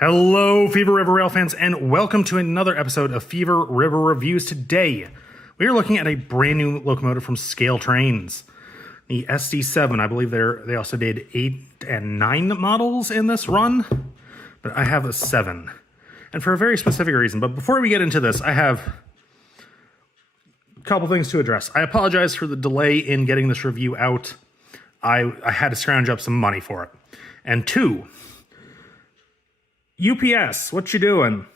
Hello, Fever River Rail fans, and welcome to another episode of Fever River Reviews. Today, we are looking at a brand new locomotive from Scale Trains, the SD7. I believe they also did 8 and 9 models in this run, but I have a 7, and for a very specific reason. But before we get into this, I have a couple things to address. I apologize for the delay in getting this review out. I had to scrounge up some money for it. And 2, UPS, what you doing?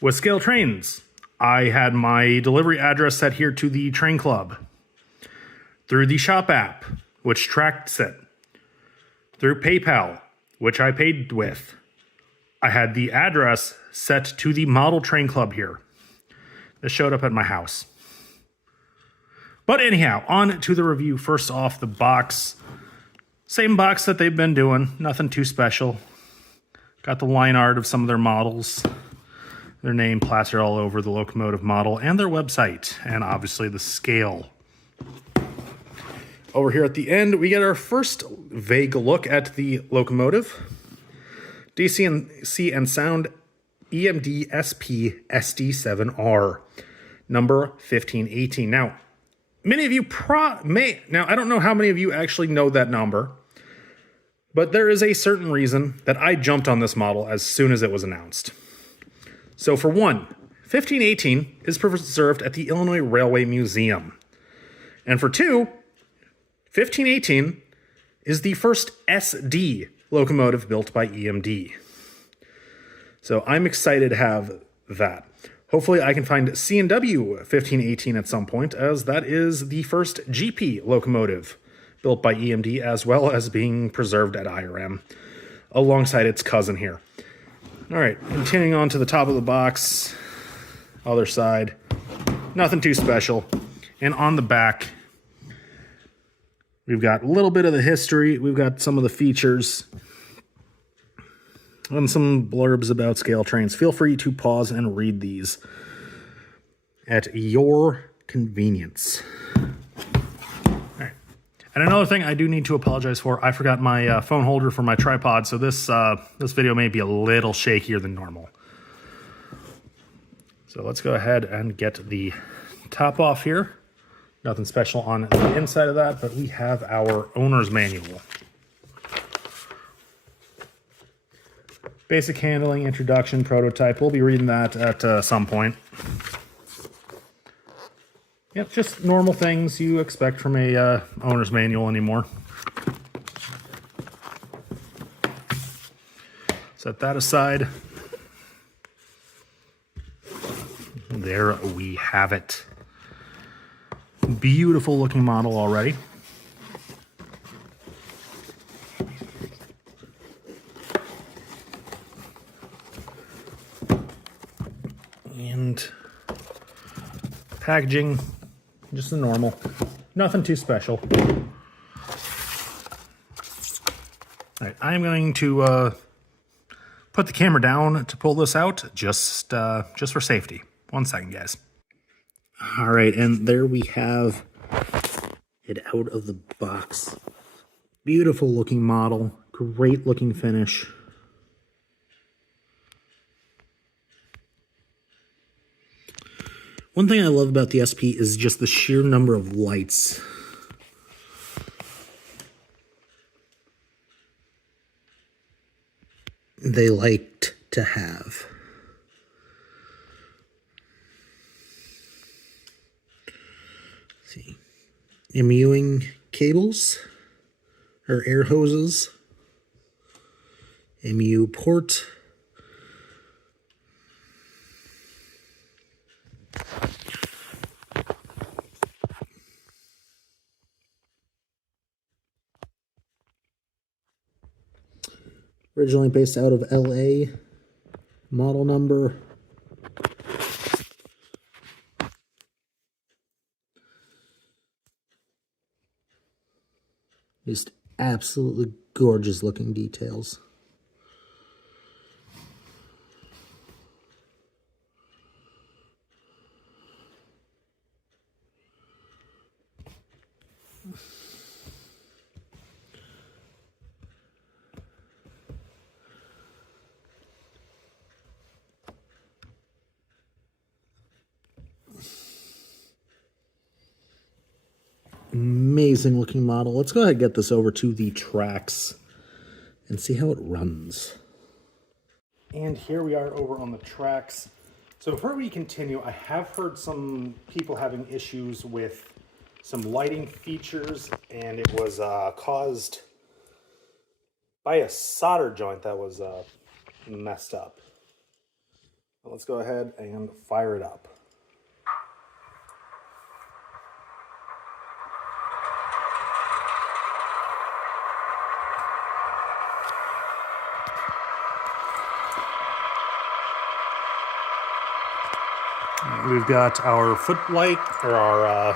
With Scale Trains, I had my delivery address set here to the train club. Through the shop app, which tracks it. Through PayPal, which I paid with. I had the address set to the model train club here. This showed up at my house. But anyhow, on to the review. First off, the box. Same box that they've been doing. Nothing too special. Got the line art of some of their models, their name plastered all over the locomotive model, and their website, and obviously the scale. Over here at the end, we get our first vague look at the locomotive. DC and sound EMD SP SD7R, number 1518. Now, many of you now I don't know how many of you actually know that number, but there is a certain reason that I jumped on this model as soon as it was announced. So for one, 1518 is preserved at the Illinois Railway Museum. And for two, 1518 is the first SD locomotive built by EMD. So I'm excited to have that. Hopefully I can find C&W 1518 at some point, as that is the first GP locomotive built by EMD, as well as being preserved at IRM, alongside its cousin here. All right, continuing on to the top of the box, other side, nothing too special. And on the back, we've got a little bit of the history, we've got some of the features, and some blurbs about Scale Trains. Feel free to pause and read these at your convenience. And another thing I do need to apologize for, I forgot my phone holder for my tripod, so this video may be a little shakier than normal. So let's go ahead and get the top off here. Nothing special on the inside of that, but we have our owner's manual. Basic handling, introduction, prototype. We'll be reading that at some point. Yep, just normal things you expect from a owner's manual anymore. Set that aside. There we have it. Beautiful looking model already. And packaging. Just the normal. Nothing too special. All right, I'm going to put the camera down to pull this out, just for safety. 1 second, guys. All right, and there we have it out of the box. Beautiful looking model. Great looking finish. One thing I love about the SP is just the sheer number of lights. They liked to have. Let's see. Immuing cables, or air hoses. MU port. Originally based out of LA, model number. Just absolutely gorgeous looking details. amazing looking model. Let's go ahead and get this over to the tracks and see how it runs. And here we are over on the tracks. So before we continue, I have heard some people having issues with some lighting features, and it was caused by a solder joint that was messed up. Let's go ahead and fire it up. We've got our footlight, or our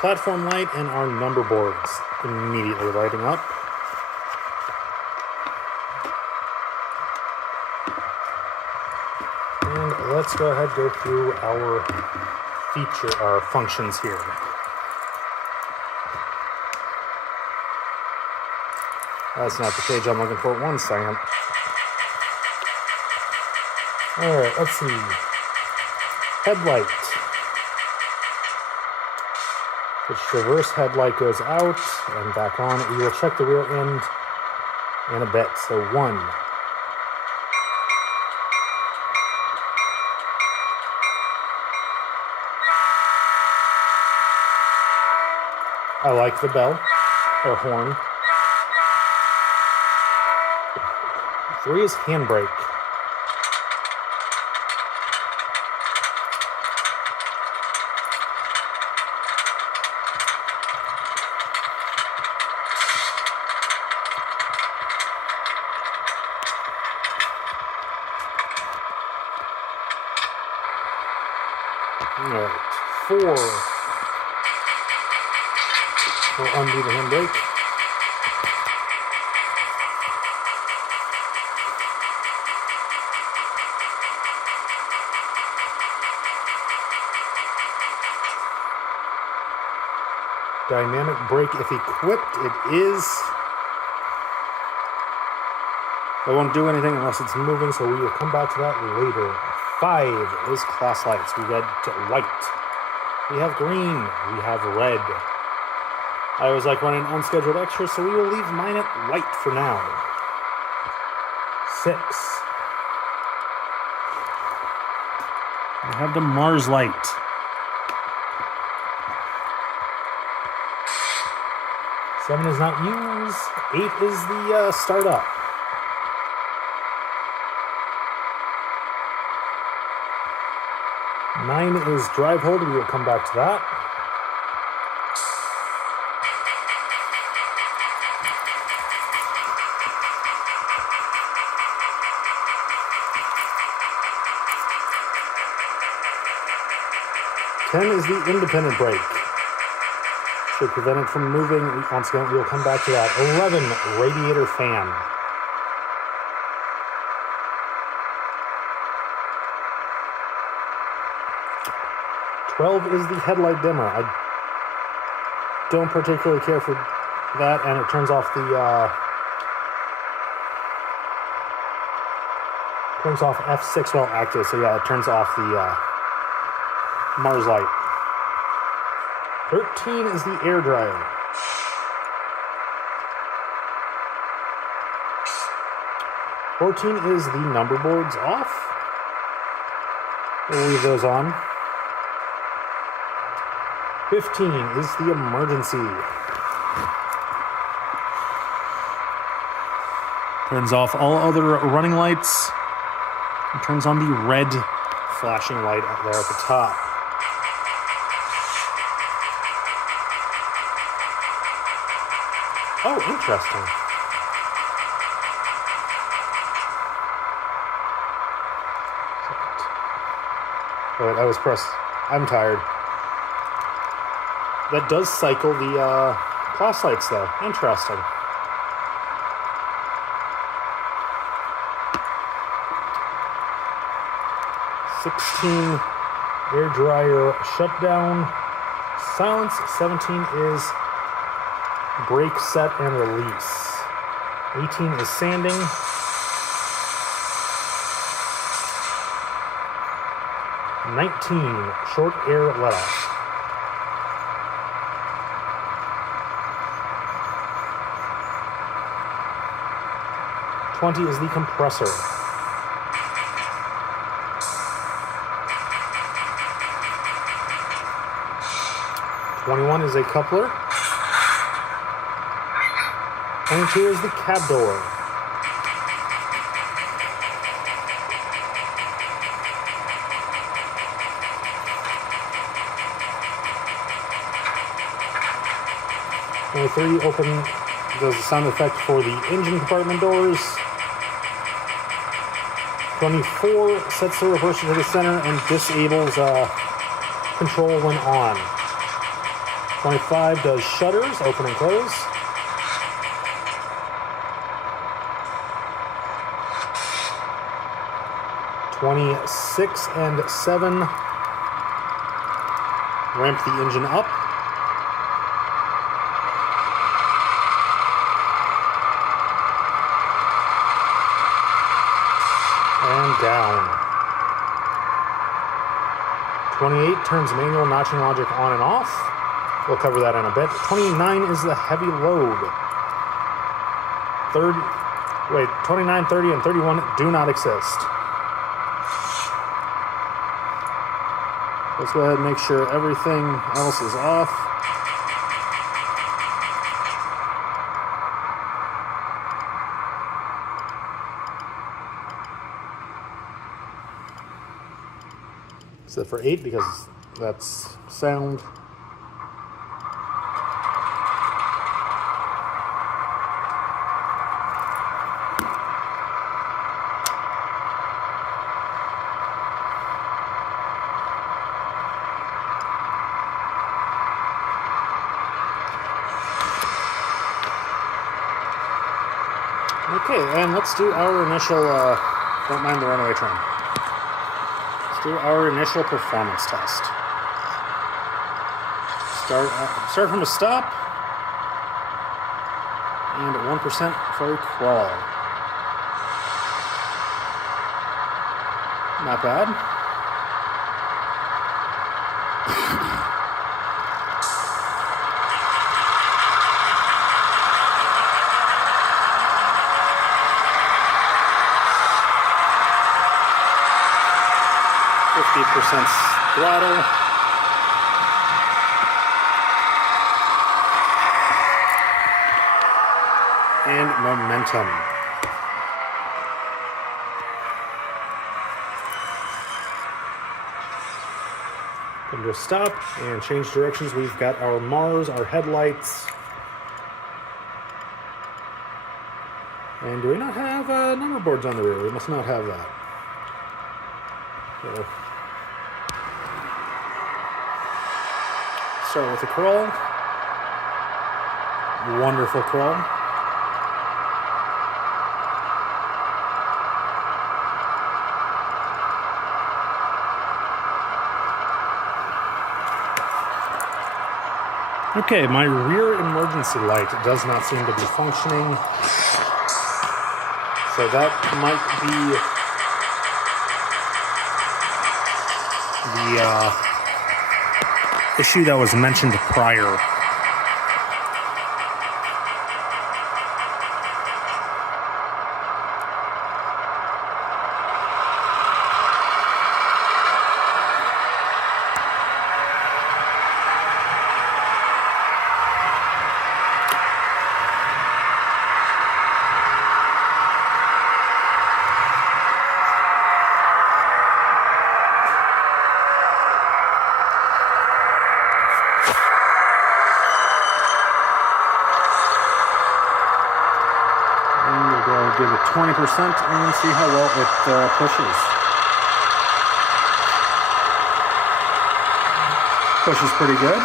platform light, and our number boards immediately lighting up. And let's go ahead and go through our functions here. That's not the page I'm looking for. 1 second. All right, let's see. Headlight. Which reverse headlight goes out and back on. We will check the rear end in a bit. So 1. I like the bell or horn. 3 is handbrake. All right, 4. We'll undo the handbrake. Dynamic brake, if equipped, it is. It won't do anything unless it's moving, so we will come back to that later. 5 is class lights. We got white. We have green. We have red. I always like running unscheduled extras, so we will leave mine at white for now. 6. We have the Mars light. 7 is not used. 8 is the startup. 9 is drive hold. We will come back to that. 10 is the independent brake. Should prevent it from moving. Once again, we'll come back to that. 11, radiator fan. $12 is the headlight dimmer. I don't particularly care for that, and it turns off the F6 while active. So yeah, it turns off the Mars light. 13 is the air dryer. 14 is the number boards off. We'll leave those on. 15 is the emergency. Turns off all other running lights. It turns on the red flashing light up there at the top. Oh, interesting. Oh, I was pressed. I'm tired. That does cycle the cross lights, though. Interesting. $16, air dryer shutdown. Silence. 17 is brake set and release. 18 is sanding. 19, short air let-off. 20 is the compressor. 21 is a coupler. 22 is the cab door. 23 does the sound effect for the engine compartment doors. 24 sets the reverser to the center and disables control when on. 25 does shutters, open and close. 26 and 7 ramp the engine up. And down. 28 turns manual notching logic on and off. We'll cover that in a bit. 29 is the heavy load. 29, 30, and 31 do not exist. Let's go ahead and make sure everything else is off. Except for 8 because that's sound. Okay, and let's do our initial, don't mind the runaway train. Let's do our initial performance test. Start from a stop, and 1% for a crawl. Not bad. Percent throttle. And momentum. Come to a stop and change directions. We've got our Mars, our headlights. And do we not have number boards on the rear? We must not have that. So, start with a crawl. Wonderful crawl. Okay, my rear emergency light does not seem to be functioning. So that might be the issue that was mentioned prior. Give it 20% and see how well it pushes. Pushes pretty good.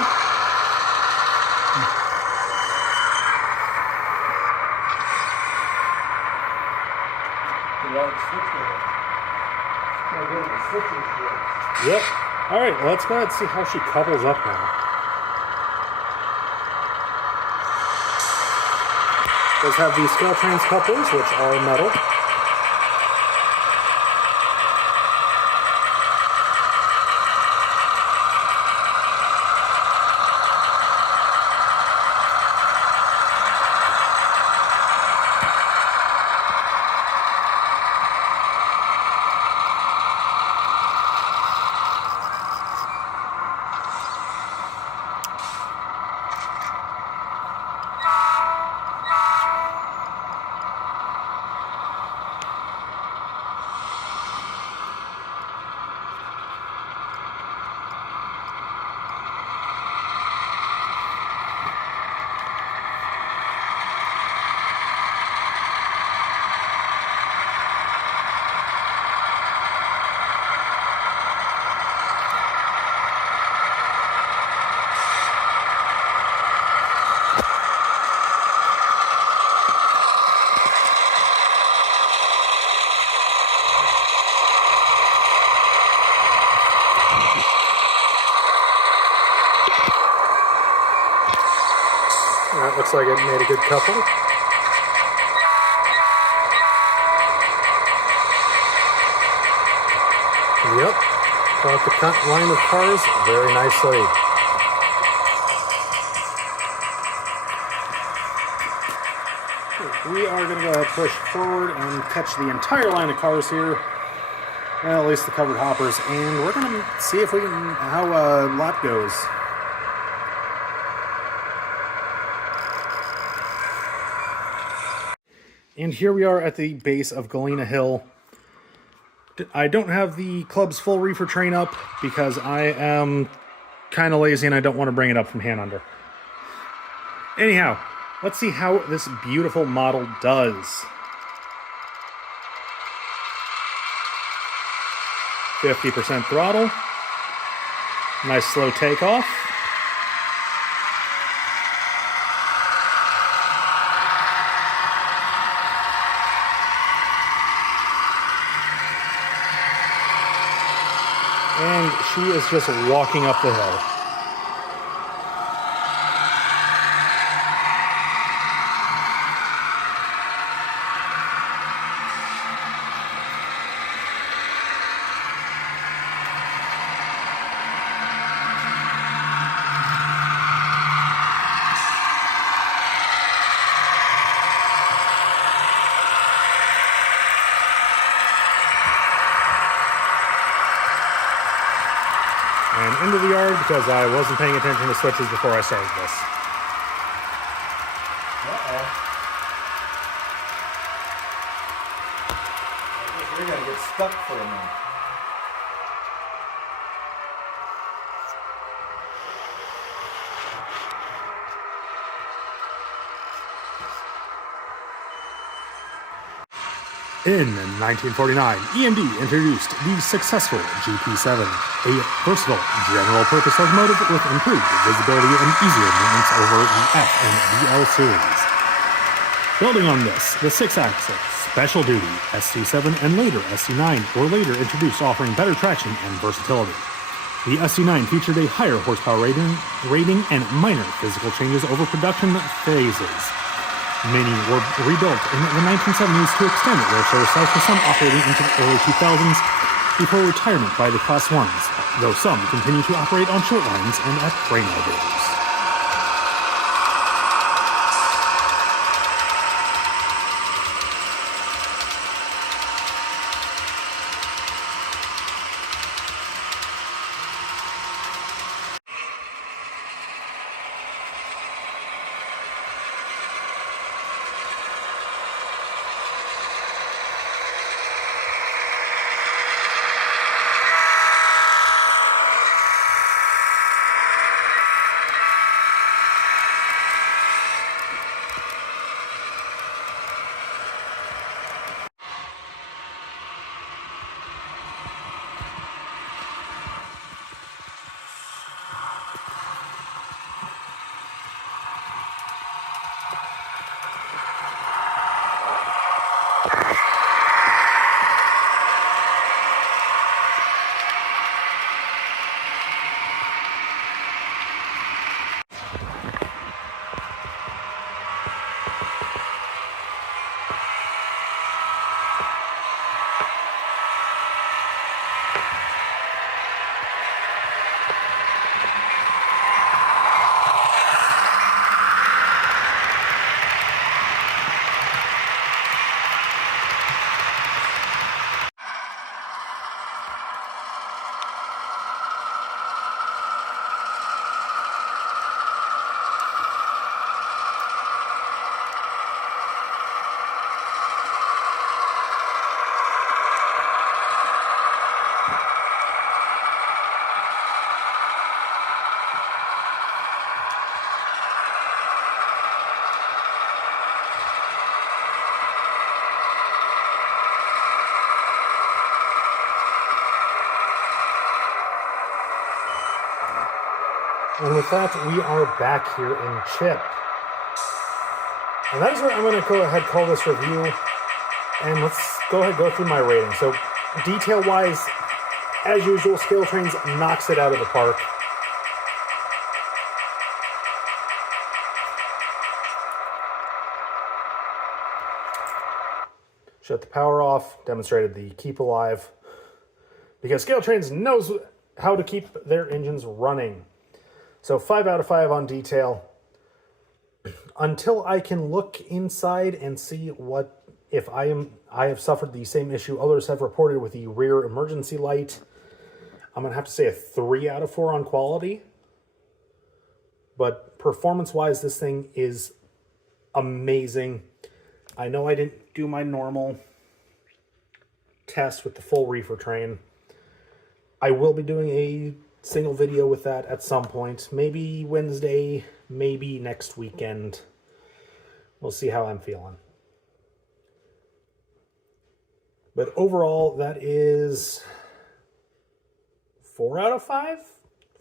Yep. All right, well, let's go ahead and see how she couples up now. Does have these Caltrans couplers, which are metal. That looks like it made a good couple. Yep, caught the cut line of cars very nicely. We are going to go ahead and push forward and catch the entire line of cars here. Well, at least the covered hoppers. And we're going to see if we can, how a lap goes. And here we are at the base of Galena Hill. I don't have the club's full reefer train up because I am kind of lazy and I don't want to bring it up from hand under. Anyhow, let's see how this beautiful model does. 50% throttle. Nice slow takeoff. And she is just walking up the hill. And into the yard because I wasn't paying attention to switches before I started this. Uh-oh. I guess you're going to get stuck for a minute. In 1949, EMD introduced the successful GP7, a versatile, general-purpose locomotive with improved visibility and easier maintenance over the F and BL series. Building on this, the 6-axle, special duty SD7 and later SD9 were later introduced, offering better traction and versatility. The SD9 featured a higher horsepower rating and minor physical changes over production phases. Many were rebuilt in the 1970s to extend their service life, with some operating into the early 2000s before retirement by the Class 1s, though some continue to operate on short lines and at grain elevators. And with that, we are back here in Chip. And that is where I'm going to go ahead and call this review. And let's go ahead and go through my rating. So, detail-wise, as usual, Scale Trains knocks it out of the park. Shut the power off, demonstrated the keep alive, because Scale Trains knows how to keep their engines running. So 5 out of 5 on detail. Until I can look inside and see what if I have suffered the same issue others have reported with the rear emergency light, I'm gonna have to say a 3 out of 4 on quality. But performance-wise, this thing is amazing. I know I didn't do my normal test with the full reefer train. I will be doing a single video with that at some point. Maybe Wednesday, maybe next weekend. We'll see how I'm feeling. But overall, that is 4 out of 5?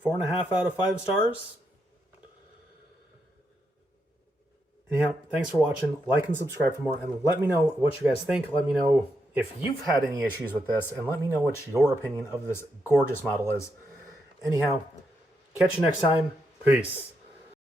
4.5 out of 5 stars? Anyhow, thanks for watching. Like and subscribe for more, and let me know what you guys think. Let me know if you've had any issues with this, and let me know what your opinion of this gorgeous model is. Anyhow, catch you next time. Peace.